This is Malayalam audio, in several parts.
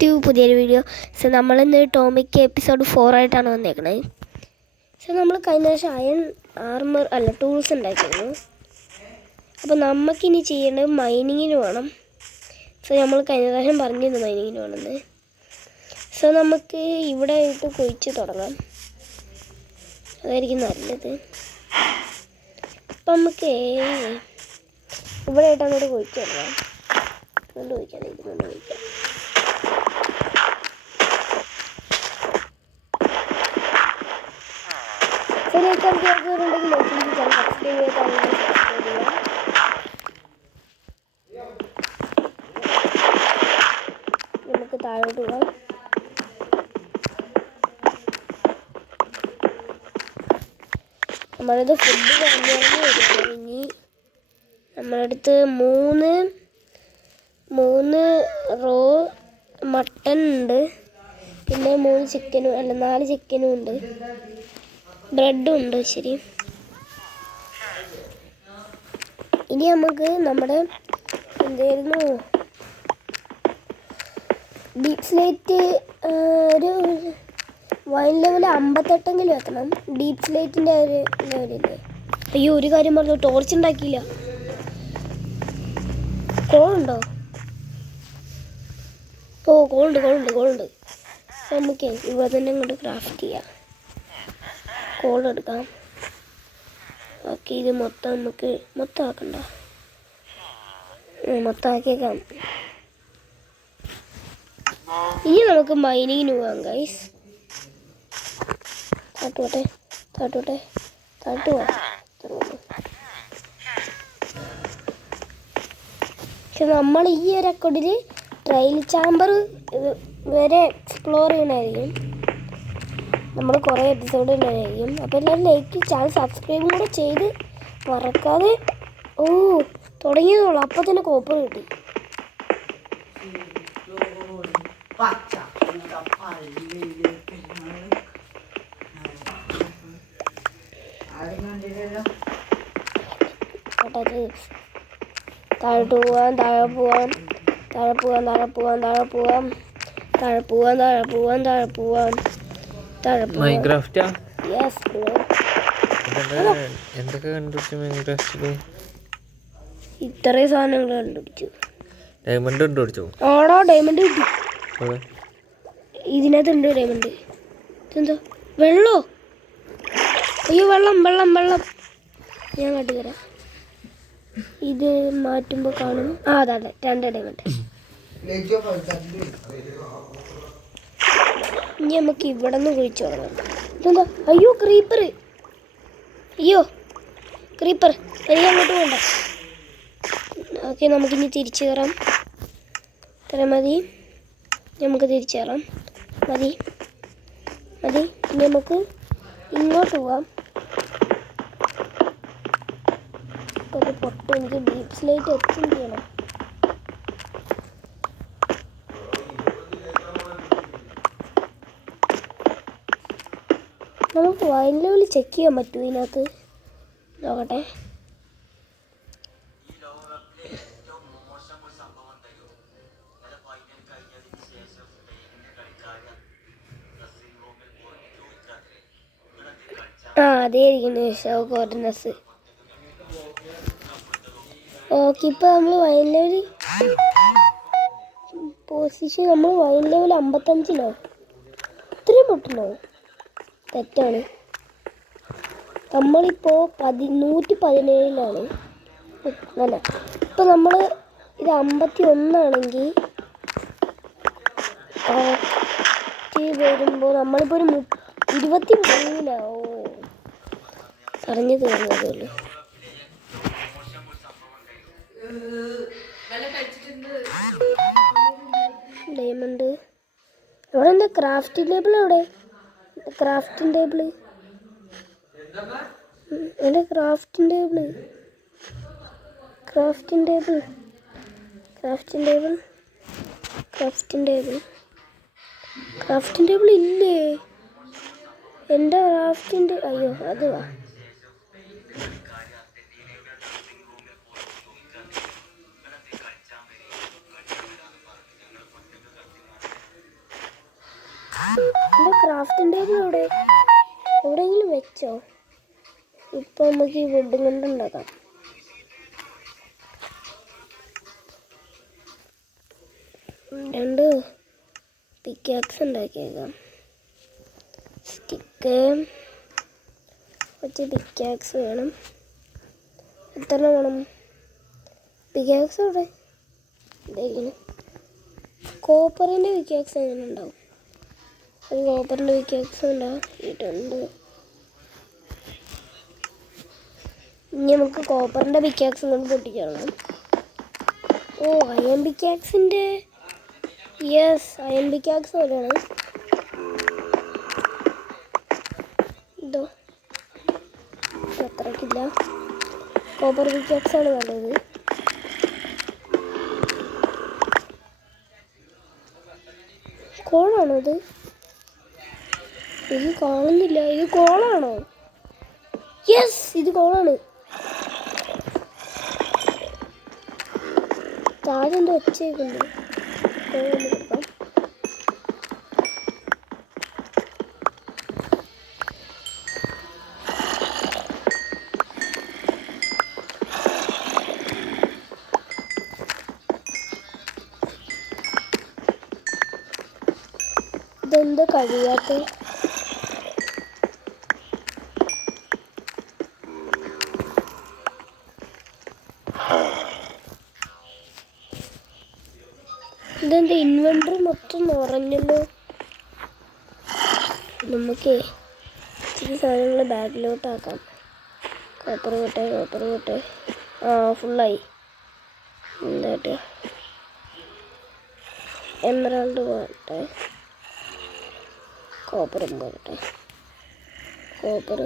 ടു പുതിയൊരു വീഡിയോ. സോ നമ്മളിന്ന് ടോമിക്ക് എപ്പിസോഡ് 4 ആയിട്ടാണ് വന്നേക്കണത്. സോ നമ്മൾ കഴിഞ്ഞ പ്രാവശ്യം അയൺ ആർമർ ടൂൾസ് ഉണ്ടാക്കിയിരുന്നു. അപ്പോൾ നമുക്കിനി ചെയ്യേണ്ടത് മൈനിങ്ങിന് വേണം. സോ നമ്മൾ കഴിഞ്ഞ പ്രാവശ്യം പറഞ്ഞിരുന്നു മൈനിങ്ങിന് വേണമെന്ന്. സോ നമുക്ക് ഇവിടെ ആയിട്ട് കുഴിച്ച് തുടങ്ങാം, അതായിരിക്കും നല്ലത്. അപ്പം നമുക്ക് ഇവിടെ ആയിട്ട് അങ്ങോട്ട് കുഴിച്ച് തുടങ്ങാം. കൊണ്ട് കുഴിക്കാം. നമുക്ക് താഴോട്ട് പോകാം. നമ്മളത് ഫുഡ് കഴിഞ്ഞ് ഇനി നമ്മളടുത്ത് മൂന്ന് റോ മട്ടൺ ഉണ്ട്, പിന്നെ 4 ചിക്കനും ഉണ്ട്, ബ്രെഡും ഉണ്ട്. ശരി, ഇനി നമുക്ക് നമ്മുടെ എന്തായിരുന്നു ഡീപ് സ്ലേറ്റ് ഒരു വൈൻ ലെവൽ 58 വെക്കണം. ഡീപ് സ്ലേറ്റിൻ്റെ ഒരു ലെവലില്ലേ. അയ്യോ, ഒരു കാര്യം പറഞ്ഞു, ടോർച്ച് ഉണ്ടാക്കിയില്ല. കോളുണ്ടോ? ഓ, കോളുണ്ട്. നമുക്ക് ഇവിടെ തന്നെ ഇങ്ങോട്ട് ക്രാഫ്റ്റ് ചെയ്യാം. കോൾ എടുക്കാം. ഓക്കെ, ഇത് നമുക്ക് മൊത്തം ആക്കണ്ട, മൊത്തം ആക്കിയേക്കാം. ഇനി നമുക്ക് മൈനിങ്ങിന് പോകാം ഗൈസ്. താട്ടോട്ടെ പക്ഷെ നമ്മൾ ഈ ഒരു അക്കൗണ്ടിൽ ട്രയൽ ചാമ്പർ വരെ എക്സ്പ്ലോർ ചെയ്യണമായിരിക്കും. നമ്മൾ കുറേ എപ്പിസോഡ് ഉണ്ടായിരിക്കും. അപ്പോൾ എല്ലാവരും ലൈക്ക്, ചാനൽ സബ്സ്ക്രൈബും കൂടെ ചെയ്ത് മറക്കാതെ. ഓ, തുടങ്ങിയതുള്ളൂ, അപ്പോൾ തന്നെ കോപ്പർ കിട്ടി. താഴോട്ട് പോവാം. മൈൻക്രാഫ്റ്റാ? Yes bro. എന്തൊക്കെ കണ്ടുപിടിച്ചു മൈൻക്രാഫ്റ്റില്? ഇത്രയും സാധനങ്ങൾ കണ്ടുപിടിച്ചു. ഡയമണ്ട് കണ്ടുപിടിച്ചോ? ആടാ, ഡയമണ്ട് കിട്ടി. ഇതിനകത്തുണ്ട് ഡയമണ്ട്. ഇതെന്താ വെള്ളോ? അയ്യോ, വെള്ളം ഞാൻ കാട്ടിത്തരാം. ഇത് മാറ്റുമ്പോൾ കാണും. അതെ, 2 ഡയമണ്ട്. ഇനി നമുക്ക് ഇവിടെ നിന്ന് കുഴിച്ചു തുടങ്ങാം. ഇതെന്താ? അയ്യോ, ക്രീപ്പർ എനിക്ക് അങ്ങോട്ട് പോകണ്ട. ഓക്കെ, നമുക്കിനി തിരിച്ചു കയറാം. ഇത്ര മതി, നമുക്ക് തിരിച്ചു കയറാം. മതി. ഇനി നമുക്ക് ഇങ്ങോട്ട് പോവാം. അത് പൊട്ടും. എനിക്ക് ഡീപ് സ്ലേറ്റ് എത്തും ചെയ്യണം. നമുക്ക് വൈൻ ലെവൽ ചെക്ക് ചെയ്യാൻ പറ്റുമോ ഇതിനകത്ത്? നോക്കട്ടെ. അതേ ഇരിക്കുന്നു കോർഡിനസ്. ഓക്കെ, ഇപ്പോൾ നമ്മൾ വൈൻ ലെവൽ പൊസിഷൻ നമ്മൾ വൈൻ ലെവൽ 55 ഇത്രയും പൊട്ടുന്നോ? തെറ്റാണ്. നമ്മളിപ്പോൾ 117 അല്ല, ഇപ്പം നമ്മൾ ഇത് 51 വരുമ്പോൾ നമ്മളിപ്പോൾ ഒരു 23. ഓ, പറഞ്ഞു തീർന്നതേ. ഡയമണ്ട് എവിടെ? എന്താ ക്രാഫ്റ്റിംഗ് ടേബിൾ എവിടെ? ക്രാഫ്റ്റിംഗ് ടേബിൾ ഇല്ലേ എൻ്റെ ക്രാഫ്റ്റിൻ്റെ? അയ്യോ, അത് വാ. എൻ്റെ ക്രാഫ്റ്റിൻ്റെ എവിടെ എവിടെയെങ്കിലും വെച്ചോ? ഇപ്പം നമുക്ക് ഈ വുഡ് കൊണ്ട് ഉണ്ടാക്കാം. രണ്ട് പിക്കാക്സ് ഉണ്ടാക്കിയേക്കാം. സ്റ്റിക്ക് കുറച്ച് പിക്കാക്സ് വേണം. എത്ര വേണം? പിക്കാക്സ് ഇവിടെ ഇതെങ്ങനെ കോപ്പറിൻ്റെ പിക്കാക്സ് എങ്ങനെ ഉണ്ടാവും? ഒരു കോപ്പറിൻ്റെ പിക്കാക്സ് ഉണ്ടാക്കിയിട്ടുണ്ട്. ഇനി നമുക്ക് കോപ്പറിൻ്റെ പിക്കാക്സ് കൊണ്ട് പൊട്ടിക്കണം. ഓ അയൺ പിക്കാക്സിൻ്റെ യെസ് അയൺ പിക്കാക്സ് പോലെയാണ്. ഇതോ അത്രയ്ക്കില്ല. കോപ്പർ പിക്കാക്സ് ആണ് നല്ലത്. കോളാണോ ഇത്? ഇത് കാണുന്നില്ല. ഇത് കോളാണോ? യെസ് ഇത് കോളാണ്. താഴെ എന്തോ ഒച്ചയൊക്കെയുണ്ട്. കൊടുക്കാം. ഇതെന്താ കഴിയാത്ത? ഇതെന്താ ഇൻവെന്ററി മൊത്തം നിറഞ്ഞല്ലോ. നമുക്ക് ഇച്ചിരി സാധനങ്ങൾ ബാഗിലോട്ടാക്കാം. കോപ്പർ പോട്ടെ. ആ ഫുള്ളായി. എന്തായിട്ട് എമറാൾഡ് പോട്ടെ. കോപ്പറും പോകട്ടെ. കോപ്പർ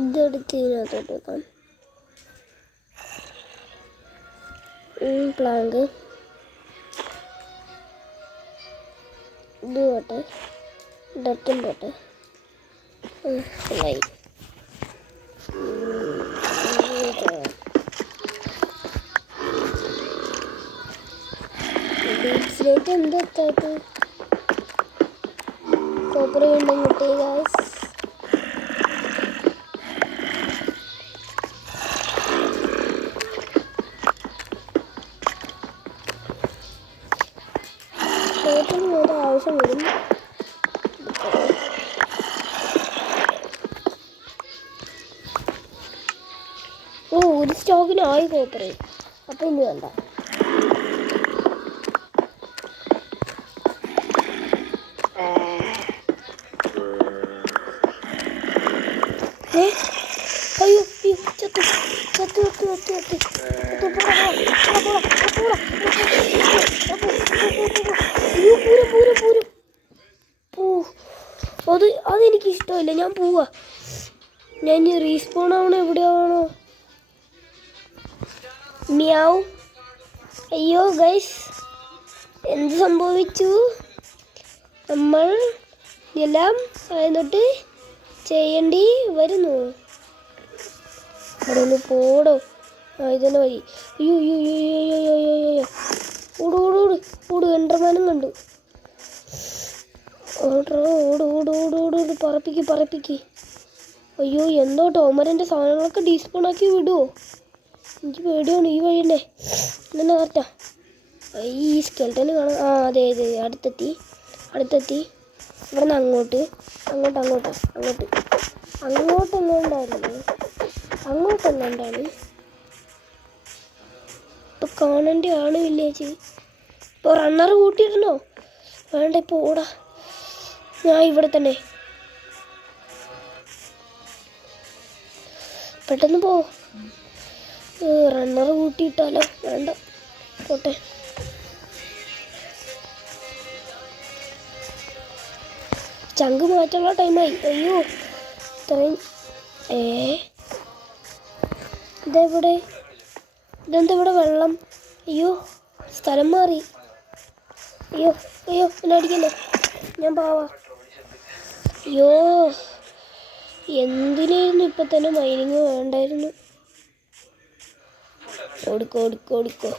ഇതെടുത്ത് ഇതിനകത്തോട്ട് വെക്കാം. പ്ലാങ്ക് ഇത് പോട്ടെ. ഡട്ടും പോട്ടെ. ഫുള്ളായി. ബീച്ചിലേക്ക് എന്താ എത്താത്ത? കോപ്പർ വീണ്ടും കിട്ടി ഗായ്സ്. കോപ്പറിന് ആവശ്യം വരും. ഓ ഒരു സ്റ്റോക്കിനായി കോപ്പർ. അപ്പം ഇനി വേണ്ട. അയ്യോ ചത്തു. അതെനിക്ക് ഇഷ്ടമില്ല. ഞാൻ പോവാ. ഞാൻ ഇനി റീസ്പോൺ ആവണോ എവിടെയാവണോ? മ്യാവ്. അയ്യോ ഗൈസ് എന്ത് സംഭവിച്ചു? നമ്മൾ എല്ലാം തൊട്ട് ചെയ്യേണ്ടി വരുന്നു. അവിടെ ഒന്ന് പോടോ. ഇതന്നെ വഴി. അയ്യോ ഓട് എൻഡർമാനും കണ്ടു. ഓട് പറപ്പിക്ക്. അയ്യോ എന്തോ ടോമറിൻ്റെ സാധനങ്ങളൊക്കെ ഡീസ്പോണാക്കി വിടുമോ? എനിക്ക് പേടിയാണ്. ഈ വഴി തന്നെ ഇങ്ങനെ കറക്റ്റാ. ഈ സ്കെൽട്ടന് കാണാം. ആ അതെ അടുത്തെത്തി. ഇവിടെ നിന്ന് അങ്ങോട്ട് അങ്ങോട്ടെങ്ങോണ്ടാണ് ഇപ്പം കാണേണ്ടതാണ് വില്ലേജ്. ഇപ്പോൾ റണ്ണർ കൂട്ടിയിരുന്നോ? വേണ്ട ഇപ്പോൾ ഓടാ. ഞാൻ ഇവിടെ തന്നെ. പെട്ടെന്ന് പോ. റണ്ണർ കൂട്ടിയിട്ടാലോ? വേണ്ട പോട്ടെ. ചങ്ക് മാറ്റാനുള്ള ടൈമായി. അയ്യോ ഇത്രയും ഇതെന്താ ഇവിടെ വെള്ളം? അയ്യോ സ്ഥലം മാറി. അയ്യോ എന്നെ അടിക്കല്ലേ. ഞാൻ പോവാ. അയ്യോ എന്തിനായിരുന്നു ഇപ്പം തന്നെ മൈനിങ് വേണ്ടായിരുന്നു. ഓടിക്കോ ഓടിക്കോ ഓടിക്കോ.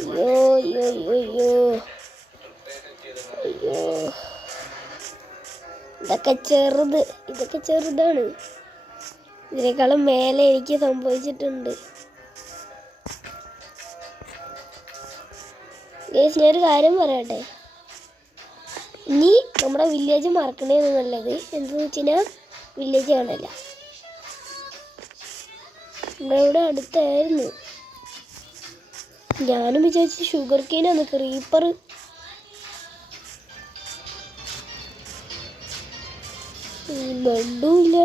അയ്യോ അയ്യോ അയ്യോ അയ്യോ അയ്യോ. ഇതൊക്കെ ചെറുതാണ്. ഇതിനേക്കാളും മേലെ എനിക്ക് സംഭവിച്ചിട്ടുണ്ട്. ഗൈസ്, ഞാനൊരു കാര്യം പറയട്ടെ. ഇനി നമ്മുടെ വില്ലേജ് മറക്കണേന്ന് നല്ലത്. എന്താണെന്ന് വെച്ച് കഴിഞ്ഞാൽ വില്ലേജ് കാണില്ല. ഇവിടെ അടുത്തായിരുന്നു. ഞാനും വിചാരിച്ചു ഷുഗർ കെയിനാണ്. ക്രീപ്പർ ബെഡും ഇല്ല.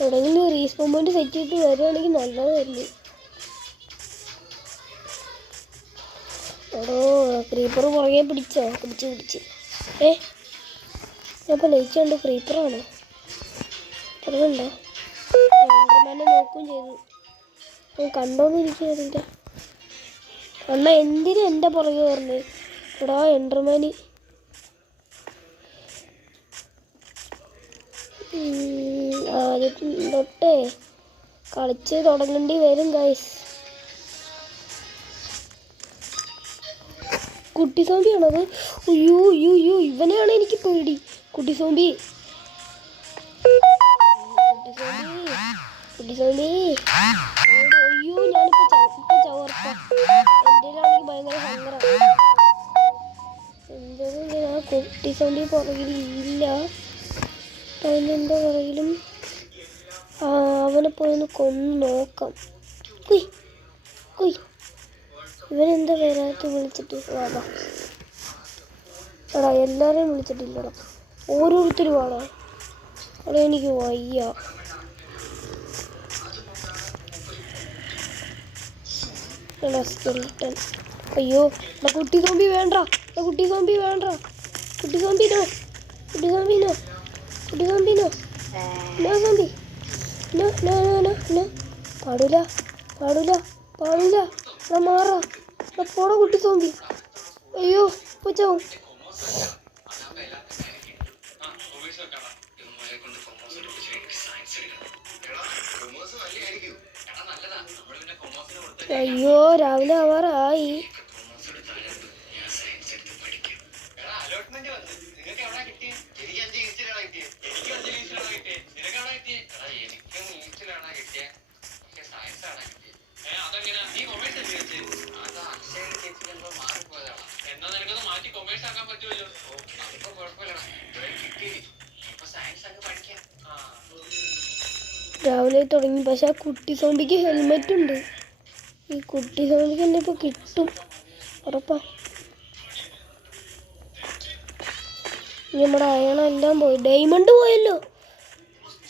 എവിടെയെങ്കിലും റീസ്പോൺ പോയിന്റ് സെറ്റ് ചെയ്തിട്ട് വരുവാണെങ്കിൽ നല്ലതായിരുന്നു. എടോ ക്രീപ്പർ പുറകെ പിടിച്ച് ഞാനിപ്പോൾ ലയിച്ച് കണ്ടു. ക്രീപ്പറാണോ പുറകുണ്ടോ? എൻ്റർമാനെ നോക്കുകയും ചെയ്തു. കണ്ടോന്ന് ഇരിക്കുന്നതിൻ്റെ അണ്ണ എന്തിനാ എൻ്റെ പുറകെ പറഞ്ഞത്? എടാ എൻ്റർമാന് ആദ്യം തൊട്ടേ കളിച്ച് തുടങ്ങേണ്ടി വരും ഗൈസ്. കുട്ടി സോംബിയാണത്. അയ്യോ അയ്യോ അയ്യോ, ഇവനെയാണ് എനിക്ക് പേടി. കുട്ടി സോംബി അയ്യോ, ഞാനിപ്പോ ചവർപ്പ. എന്റെയിലാണെങ്കിൽ ഭയങ്കര സങ്കടം. എന്തായാലും ആ കുട്ടി സോംബി പുറകിൽ ഇല്ല. അതിനെന്താ പുറകിലും അവനെ പോയൊന്ന് കൊന്നു നോക്കാം. ഇവനെന്താ വരാത്ത? വിളിച്ചിട്ട് വാടാ. എടാ എല്ലാവരെയും വിളിച്ചിട്ടില്ലടാ. ഓരോരുത്തരും വാടാ. അവിടെ എനിക്ക് വയ്യ. എടാ സ്കെൽട്ടൻ. അയ്യോ എടാ കുട്ടി സോംബി വേണ്ട. കുട്ടി സോംബി നോ. പാടില്ല. എടാ മാറാ. എടാ പോടാ കുട്ടി സോംബി. അയ്യോ പൂച്ചാവും. അയ്യോ രാവിലെ ആവാറായി. രാവിലെ തുടങ്ങി. പക്ഷെ ആ കുട്ടി സോംബിക്ക് ഹെൽമെറ്റ് ഉണ്ട്. ഈ കുട്ടി സോംബിക്ക് എന്നെ ഇപ്പോൾ കിട്ടും ഉറപ്പാ. നമ്മുടെ അയണെല്ലാം പോയി. ഡയമണ്ട് പോയല്ലോ.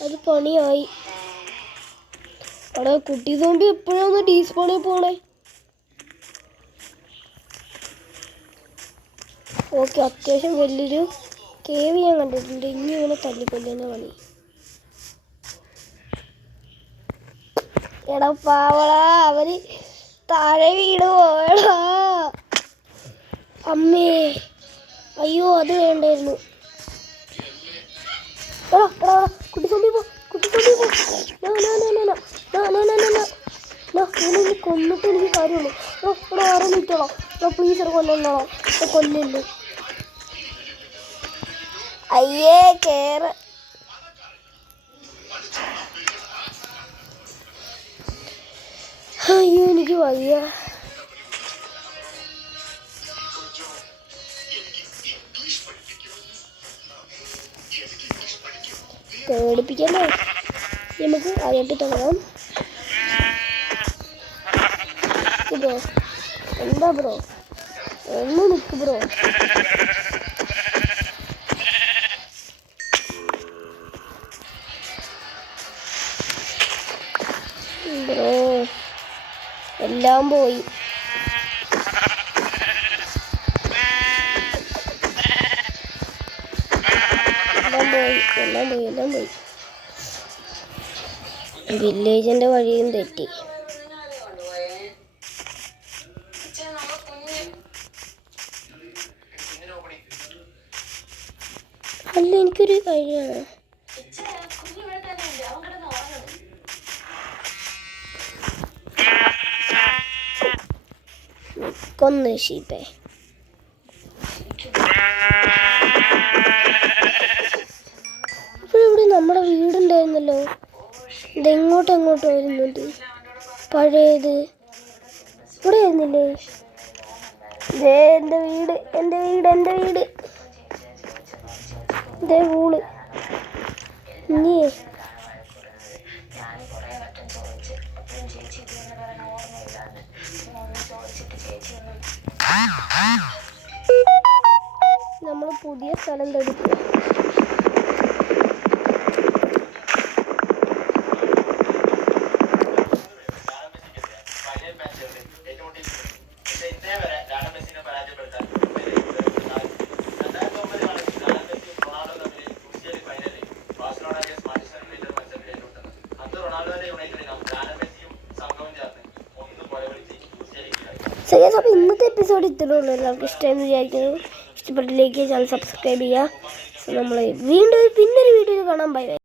അത് പണിയായി. അവിടെ കുട്ടി സോംബി എപ്പോഴാണ് ഡീസ്പോണിൽ പോണേ? ഓക്കെ, അത്യാവശ്യം വലിയൊരു കേവ് ഞാൻ കണ്ടിട്ടുണ്ട്. ഇനി ഇങ്ങനെ തല്ലിക്കൊല്ലുന്ന പണി. എടാ പാവളാ, അവര് താഴെ വീണ് പോയടാ. അമ്മേ അയ്യോ, അത് വേണ്ടായിരുന്നു. എടാ കുട്ടി സോംബി പോ. കൊന്നിട്ട് എനിക്ക് കാര്യമുള്ളൂ. എടാ ആരെ നിൽക്കണം. പ്ലീസ് കൊല്ലല്ലോ. അയ്യേ കേറ്. അയ്യോ എനിക്ക് വയ്യ. പേടിപ്പിക്കല്ലേ. നമുക്ക് ആദ്യമായിട്ട് തുടങ്ങാം. ബ്രോ എന്താ ബ്രോ? ഒന്ന് നിൽക്ക് ബ്രോ. ബ്രോ എല്ലാം പോയി. എല്ലാം പോയി. വില്ലേജിന്റെ വഴിയും തെറ്റി. അല്ല എനിക്കൊരു കാര്യമാണ്. കൊന്ന് ഷീപ്പേ. ഇവിടെ നമ്മുടെ വീടുണ്ടായിരുന്നല്ലോ, ഇതെങ്ങോട്ടോ വരുന്നുണ്ട്. പഴയത് ഇവിടെ ആയിരുന്നില്ലേ? എൻ്റെ വീട് ഇതേ ഊള്. ഇനി നമ്മൾ പുതിയ സ്ഥലം തടുക്കുക. അപ്പോൾ ഇന്നത്തെ എപ്പിസോഡ് ഇത്രയേ ഉള്ളൂ. എല്ലാവർക്കും ഇഷ്ടമെന്ന് വിചാരിക്കുന്നു. ഇഷ്ടപ്പെട്ടില്ലെങ്കിൽ ചാനൽ സബ്സ്ക്രൈബ് ചെയ്യുക. നമ്മൾ വീണ്ടും പിന്നൊരു വീഡിയോയിൽ കാണാം. Bye bye.